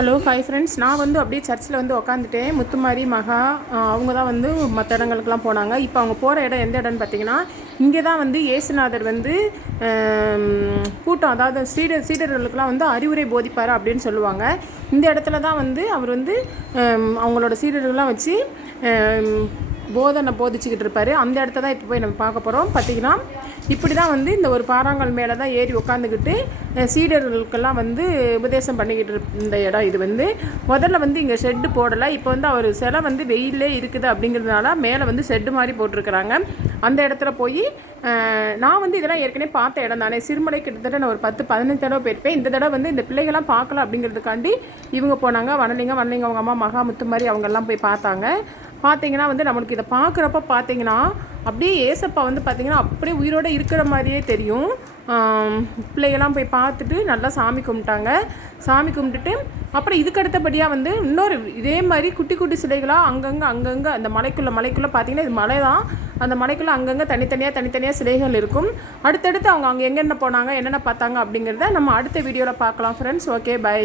Hello hi friends. நான் அப்படியே சர்ச்சில் உக்காந்துட்டேன். முத்துமாரி மகா அவங்க தான் மற்ற இடங்களுக்கெல்லாம் போனாங்க. இப்போ அவங்க போகிற இடம் எந்த இடம்னு பார்த்தீங்கன்னா, இங்கே தான் இயேசுநாதர் கூட்டம், அதாவது சீடர்களுக்கெல்லாம் அறிவுரை போதிப்பார் அப்படின்னு சொல்லுவாங்க. இந்த இடத்துல தான் அவர் அவங்களோட சீடர்கள்லாம் வச்சு போதிச்சுக்கிட்டு இருப்பார். அந்த இடத்த தான் இப்போ போய் நம்ம பார்க்க போகிறோம். பார்த்திங்கன்னா இப்படி தான் இந்த ஒரு பாறாங்கல் மேலே தான் ஏறி உட்காந்துக்கிட்டு சீடர்களுக்கெல்லாம் உபதேசம் பண்ணிக்கிட்டு இருந்த இடம். இது முதல்ல இங்கே ஷெட்டு போடலை. இப்போ அவர் சிலை வெயிலே இருக்குது அப்படிங்கிறதுனால மேலே ஷெட்டு மாதிரி போட்டிருக்கிறாங்க. அந்த இடத்துல போய் நான் இதெல்லாம் ஏற்கனவே பார்த்த இடம் தானே. சிறுமலை கிட்டத்தட்ட நான் ஒரு 10-15 தடவை போயிருப்பேன். இந்த தடவை இந்த பிள்ளைகள்லாம் பார்க்கலாம் அப்படிங்கிறதுக்காண்டி இவங்க போனாங்க. வனலிங்க அவங்க அம்மா மகா முத்துமாரி அவங்கெல்லாம் போய் பார்த்தாங்க. பார்த்தீங்கன்னா நம்மளுக்கு இதை பார்க்குறப்ப பார்த்தீங்கன்னா அப்படியே ஏசப்பா பார்த்தீங்கன்னா அப்படியே உயிரோடு இருக்கிற மாதிரியே தெரியும். பிள்ளைகள்லாம் போய் பார்த்துட்டு நல்லா சாமி கும்பிட்டாங்க. சாமி கும்பிட்டுட்டு அப்புறம் இதுக்கு அடுத்தபடியாக இன்னொரு இதே மாதிரி குட்டி குட்டி சிலைகளாக அங்கங்கே அந்த மலைக்குள்ளே பார்த்தீங்கன்னா இது மலை தான். அந்த மலைக்குள்ளே அங்கங்கே தனித்தனியாக சிலைகள் இருக்கும். அடுத்தடுத்து அவங்க அங்கே எங்கென்ன போனாங்க, என்னென்ன பார்த்தாங்க அப்படிங்கிறத நம்ம அடுத்த வீடியோவில் பார்க்கலாம் ஃப்ரெண்ட்ஸ். Okay, by.